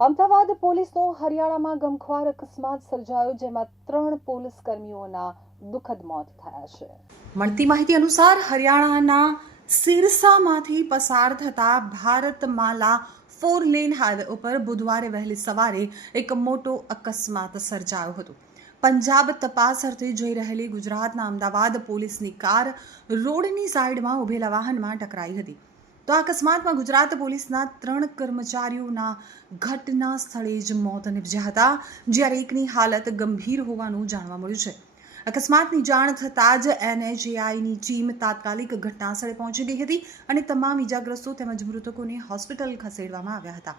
અમદાવાદ પોલીસનો હરિયાણામાં ગમખ્વાર અકસ્માત સર્જાયો, જેમાં 3 પોલીસ કર્મીઓના દુઃખદ મોત થયા છે. મળતી માહિતી અનુસાર હરિયાણાના સિરસામાંથી પસાર થતા ભારતમાલા 4 લેન હાઈવે ઉપર બુધવારે વહેલી સવારે એક મોટો અકસ્માત સર્જાયો હતો. પંજાબ તપાસ અર્થે જઈ રહેલી ગુજરાતના અમદાવાદ પોલીસની કાર રોડની સાઈડમાં ઉભેલા વાહનમાં ટકરાઈ હતી. તો આ અકસ્માતમાં ગુજરાત પોલીસના 3 કર્મચારીઓના ઘટના સ્થળે જ મોત નિપજ્યા હતા, જ્યારે એકની હાલત ગંભીર હોવાનું જાણવા મળ્યું છે. અકસ્માતની જાણ થતાં જ NHAIની ટીમ તાત્કાલિક ઘટનાસ્થળે પહોંચી ગઈ હતી અને તમામ ઇજાગ્રસ્તો તેમજ મૃતકોને હોસ્પિટલ ખસેડવામાં આવ્યા હતા.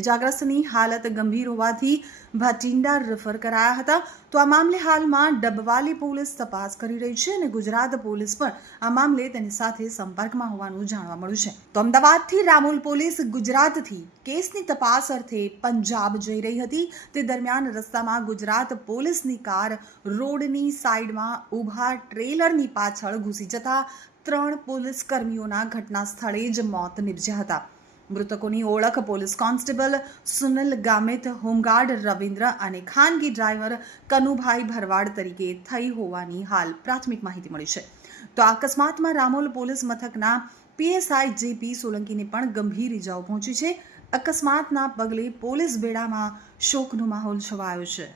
ઇજાગ્રસ્તની હાલત ગંભીર હોવાથી ભાટિંડા રેફર કરાયા હતા. તો આ મામલે હાલમાં ડબવાલી પોલીસ તપાસ કરી રહી છે અને ગુજરાત પોલીસ પણ આ મામલે તેની સાથે સંપર્કમાં હોવાનું જાણવા મળ્યું છે. તો અમદાવાદથી રામોલ પોલીસ ગુજરાતથી કેસની તપાસ અર્થે પંજાબ જઈ રહી હતી. તે દરમિયાન રસ્તામાં ગુજરાત પોલીસની કાર રોડની સાઈડમાં ઊભા ટ્રેલરની પાછળ ઘૂસી જતા 3 પોલીસ કર્મીઓના ઘટના સ્થળે જ મોત નિપજ્યા હતા. મૃતકોની ઓળખ police constable Sunil Gamit, home guard Ravindra અને ખાનગી ડ્રાઈવર કનુભાઈ ભરવાડ તરીકે થઈ હોવાની હાલ પ્રાથમિક માહિતી મળી છે. તો આ અકસ્માતમાં રામોલ પોલીસ મથકના PSI JP સોલંકીને પણ ગંભીર ઇજાઓ પહોંચી છે. અકસ્માતના પગલે પોલીસ બેડામાં શોકનો માહોલ છવાયો છે.